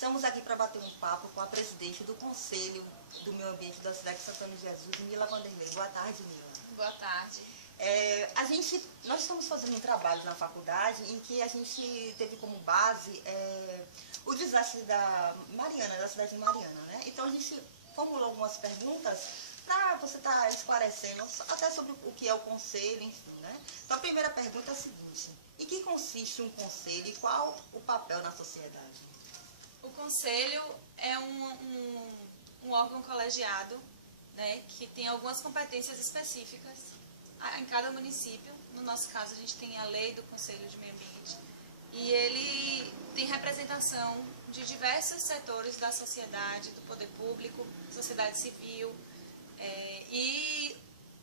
Estamos aqui para bater um papo com a presidente do Conselho do Meio Ambiente da cidade de Santana de Jesus, Mila Vanderlei. Boa tarde, Mila. Boa tarde. Nós estamos fazendo um trabalho na faculdade em que a gente teve como base o desastre da Mariana, da cidade de Mariana, né? Então a gente formulou algumas perguntas para você estar esclarecendo até sobre o que é o conselho, enfim, né? Então a primeira pergunta é a seguinte: em que consiste um conselho e qual o papel na sociedade? O conselho é um órgão colegiado, né, que tem algumas competências específicas em cada município. No nosso caso, a gente tem a lei do Conselho de Meio Ambiente e ele tem representação de diversos setores da sociedade, do poder público, sociedade civil, e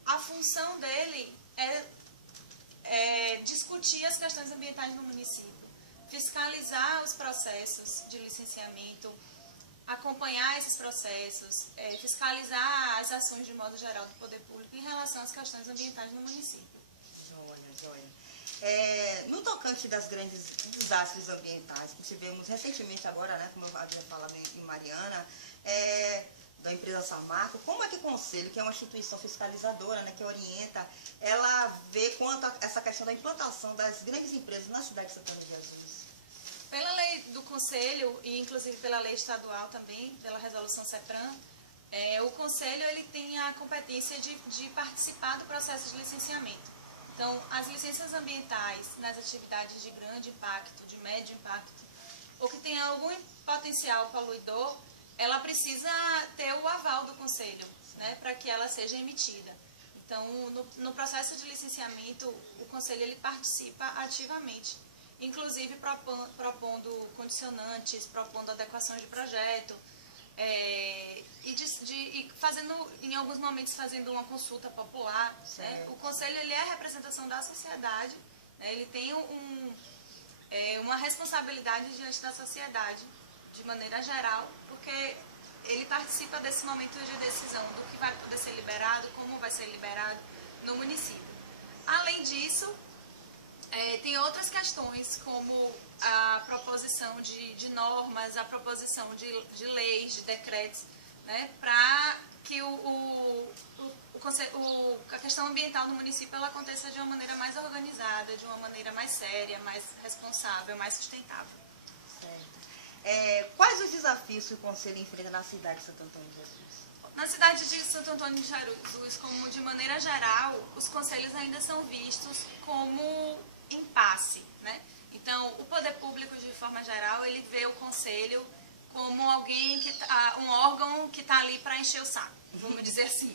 a função dele é discutir as questões ambientais no município, fiscalizar os processos de licenciamento, acompanhar esses processos, fiscalizar as ações de modo geral do poder público em relação às questões ambientais no município. Joia. No tocante das grandes desastres ambientais que tivemos recentemente agora, né, como eu havia falado em Mariana, da empresa Samarco, como é que o Conselho, que é uma instituição fiscalizadora, né, que orienta, ela vê quanto a essa questão da implantação das grandes empresas na cidade de Santana de Jesus? Pela lei do Conselho, e inclusive pela lei estadual também, pela resolução CEPRAM, o Conselho ele tem a competência de participar do processo de licenciamento. Então, as licenças ambientais nas atividades de grande impacto, de médio impacto, ou que tenha algum potencial poluidor, ela precisa ter o aval do Conselho, né, para que ela seja emitida. Então, no processo de licenciamento, o Conselho ele participa ativamente, inclusive propondo condicionantes, propondo adequações de projeto, e fazendo, em alguns momentos, fazendo uma consulta popular. Né? O Conselho ele é a representação da sociedade, né? Ele tem uma responsabilidade diante da sociedade, de maneira geral, porque ele participa desse momento de decisão do que vai poder ser liberado, como vai ser liberado no município. Além disso, tem outras questões, como a proposição de normas, a proposição de leis, de decretos, né, para que a questão ambiental no município ela aconteça de uma maneira mais organizada, de uma maneira mais séria, mais responsável, mais sustentável. Certo. Quais os desafios que o Conselho enfrenta na cidade de Santo Antônio de Jesus? Na cidade de Santo Antônio de Jesus, como de maneira geral, os conselhos ainda são vistos como impasse, né? Então, o poder público, de forma geral, ele vê o conselho como um órgão que está ali para encher o saco, vamos dizer assim,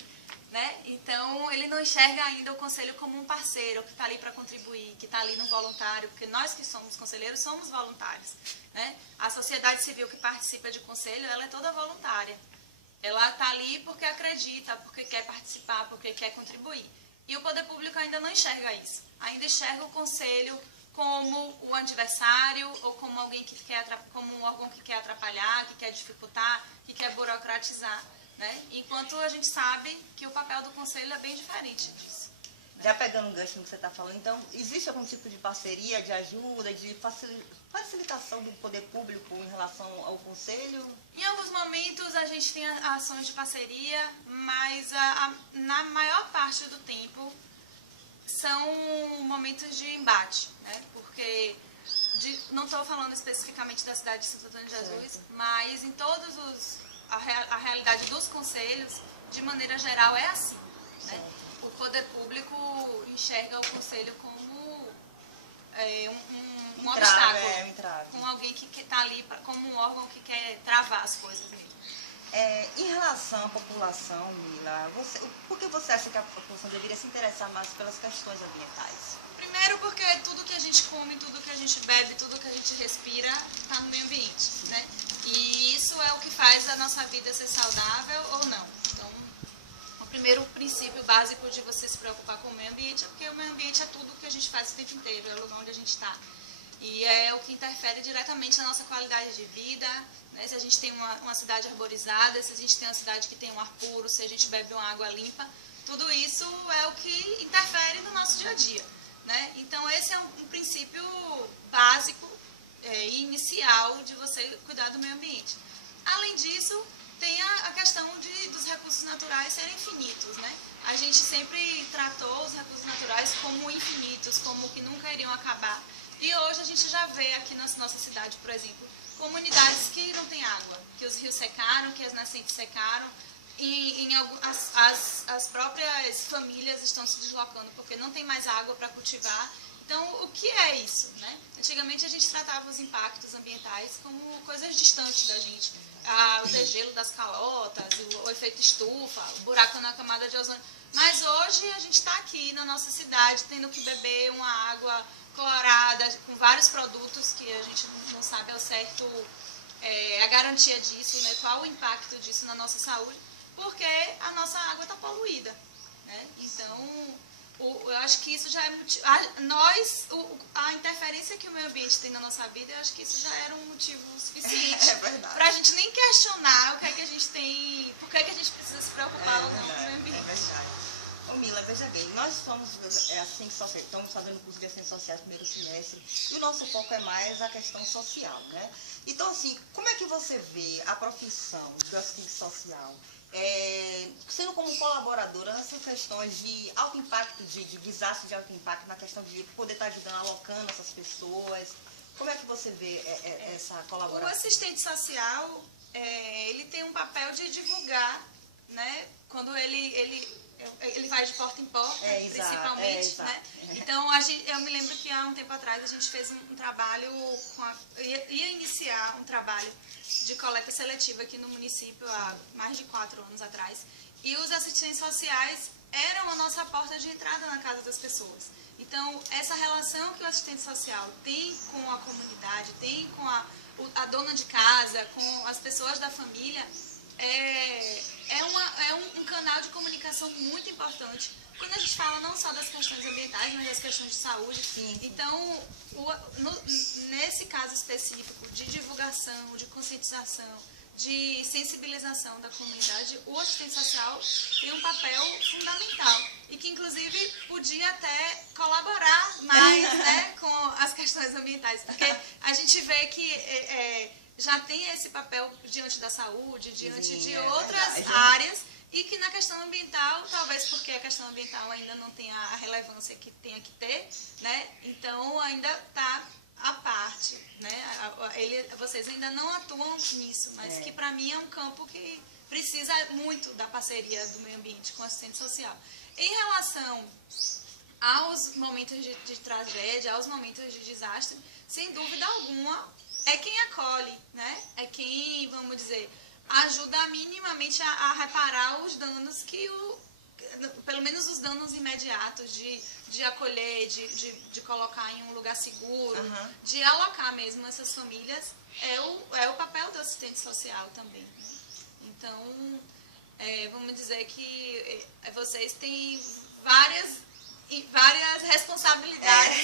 né? Então, ele não enxerga ainda o conselho como um parceiro que está ali para contribuir, que está ali no voluntário, porque nós que somos conselheiros somos voluntários, né? A sociedade civil que participa de conselho, ela é toda voluntária. Ela está ali porque acredita, porque quer participar, porque quer contribuir. E o poder público ainda não enxerga isso. Ainda enxerga o conselho como o adversário ou como como um órgão que quer atrapalhar, que quer dificultar, que quer burocratizar, né? Enquanto a gente sabe que o papel do conselho é bem diferente disso. Já pegando um gancho no que você está falando, então, existe algum tipo de parceria, de ajuda, de facilitação do poder público em relação ao Conselho? Em alguns momentos a gente tem ações de parceria, mas na maior parte do tempo são momentos de embate, né? Porque, não estou falando especificamente da cidade de Santo Antônio de Jesus, certo, mas em todos a realidade dos conselhos, de maneira geral, é assim, né? O poder público enxerga o conselho como um obstáculo, como alguém que está ali, como um órgão que quer travar as coisas mesmo. Em relação à população, Mila, por que você acha que a população deveria se interessar mais pelas questões ambientais? Primeiro porque tudo que a gente come, tudo que a gente bebe, tudo que a gente respira está no meio ambiente, né? E isso é o que faz a nossa vida ser saudável ou não. Então, o primeiro princípio básico de você se preocupar com o meio ambiente é porque o meio ambiente é tudo que a gente faz o tempo inteiro, é o lugar onde a gente está. E é o que interfere diretamente na nossa qualidade de vida, né? Se a gente tem uma cidade arborizada, se a gente tem uma cidade que tem um ar puro, se a gente bebe uma água limpa, tudo isso é o que interfere no nosso dia a dia, né? Então esse é um princípio básico inicial de você cuidar do meio ambiente. Além disso, tem a questão dos recursos naturais serem infinitos, né? A gente sempre tratou os recursos naturais como infinitos, como que nunca iriam acabar. E hoje a gente já vê aqui na nossa cidade, por exemplo, comunidades que não têm água, que os rios secaram, que as nascentes secaram, as próprias famílias estão se deslocando porque não tem mais água para cultivar. Então, o que é isso, né? Antigamente a gente tratava os impactos ambientais como coisas distantes da gente. O degelo das calotas, o efeito estufa, o buraco na camada de ozônio. Mas hoje a gente está aqui na nossa cidade tendo que beber uma água clorada com vários produtos que a gente não sabe ao certo a garantia disso, né? Qual o impacto disso na nossa saúde, porque a nossa água está poluída, né? Então, eu acho que isso já é a interferência que o meio ambiente tem na nossa vida, eu acho que isso já era um motivo suficiente para a gente nem questionar o que é que a gente tem, por que é que a gente precisa se preocupar ou não com o meio ambiente. É verdade. Ô Mila, veja bem, nós estamos fazendo curso de Ciências Sociais no primeiro semestre e o nosso foco é mais a questão social, né? Então, assim, como é que você vê a profissão do assistente social sendo como colaboradora nessas questões de alto impacto, de desastre de alto impacto, na questão de poder estar ajudando, alocando essas pessoas? Como é que você vê essa colaboração? O assistente social, ele tem um papel de divulgar, né? Quando ele vai de porta em porta, principalmente, né? Então, eu me lembro que há um tempo atrás a gente fez um trabalho, ia iniciar um trabalho de coleta seletiva aqui no município há mais de 4 anos atrás, e os assistentes sociais eram a nossa porta de entrada na casa das pessoas. Então, essa relação que o assistente social tem com a comunidade, tem com a dona de casa, com as pessoas da família, é um canal de comunicação muito importante quando a gente fala não só das questões ambientais, mas das questões de saúde. Sim. Então, nesse caso específico de divulgação, de conscientização, de sensibilização da comunidade, o assistente social tem um papel fundamental e que, inclusive, podia até colaborar mais, né, com as questões ambientais, porque a gente vê que já tem esse papel diante da saúde, diante de outras áreas, e que na questão ambiental, talvez porque a questão ambiental ainda não tem a relevância que tenha que ter, né? Então ainda está à parte, né? Vocês ainda não atuam nisso, mas que para mim é um campo que precisa muito da parceria do meio ambiente com o assistente social. Em relação aos momentos de tragédia, aos momentos de desastre, sem dúvida alguma, é quem acolhe, né? É quem, vamos dizer, ajuda minimamente a reparar os danos pelo menos os danos imediatos, de acolher, de colocar em um lugar seguro, de alocar mesmo essas famílias, é o papel do assistente social também, né? Então, vamos dizer que vocês têm várias responsabilidades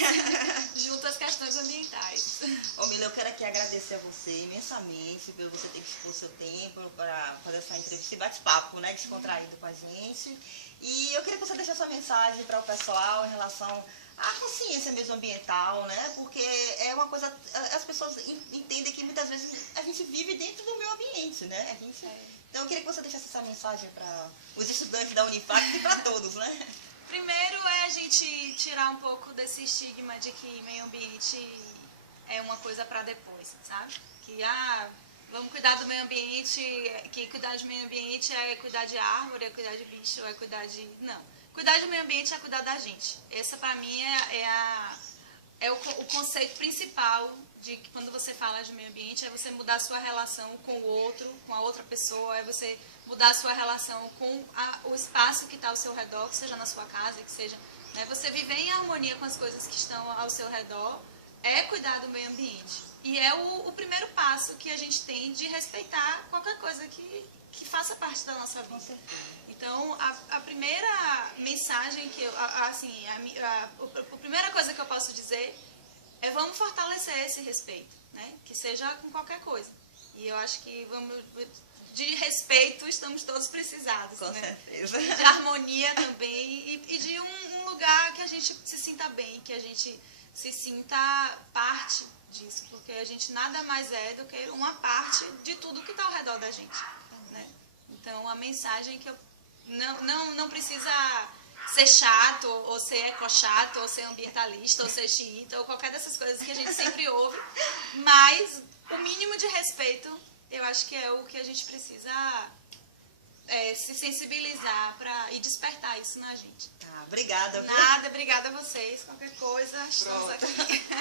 junto às questões ambientais. Ô Mila, eu quero aqui agradecer a você imensamente por você ter dispor seu tempo para fazer essa entrevista e bate-papo, né, descontraído com a gente. E eu queria que você deixasse sua mensagem para o pessoal em relação à consciência mesmo ambiental, né, porque é uma coisa, as pessoas entendem que muitas vezes a gente vive dentro do meio ambiente, né, Então eu queria que você deixasse essa mensagem para os estudantes da Unifac e para todos, né. Primeiro é a gente tirar um pouco desse estigma de que meio ambiente é uma coisa para depois, sabe? Que, vamos cuidar do meio ambiente, que cuidar de meio ambiente é cuidar de árvore, é cuidar de bicho, é cuidar de... Não. Cuidar do meio ambiente é cuidar da gente. Essa, para mim, é o conceito principal de que quando você fala de meio ambiente, é você mudar a sua relação com o outro, com a outra pessoa, é você mudar a sua relação com o espaço que está ao seu redor, que seja na sua casa, que seja... Né, você viver em harmonia com as coisas que estão ao seu redor é cuidar do meio ambiente. E é o primeiro passo que a gente tem de respeitar qualquer coisa que faça parte da nossa vida. Então, a primeira mensagem que eu... a primeira coisa que eu posso dizer vamos fortalecer esse respeito, né? Que seja com qualquer coisa. E eu acho que de respeito estamos todos precisados. Com né? certeza. De harmonia também e de um lugar que a gente se sinta bem, que a gente se sinta parte disso, porque a gente nada mais é do que uma parte de tudo que está ao redor da gente, né? Então, a mensagem que eu não precisa ser chato, ou ser ecochato, ou ser ambientalista, ou ser xiita, ou qualquer dessas coisas que a gente sempre ouve, mas o mínimo de respeito, eu acho que é o que a gente precisa se sensibilizar e despertar isso na gente. Obrigada. Nada, obrigada a vocês. Qualquer coisa, estamos aqui.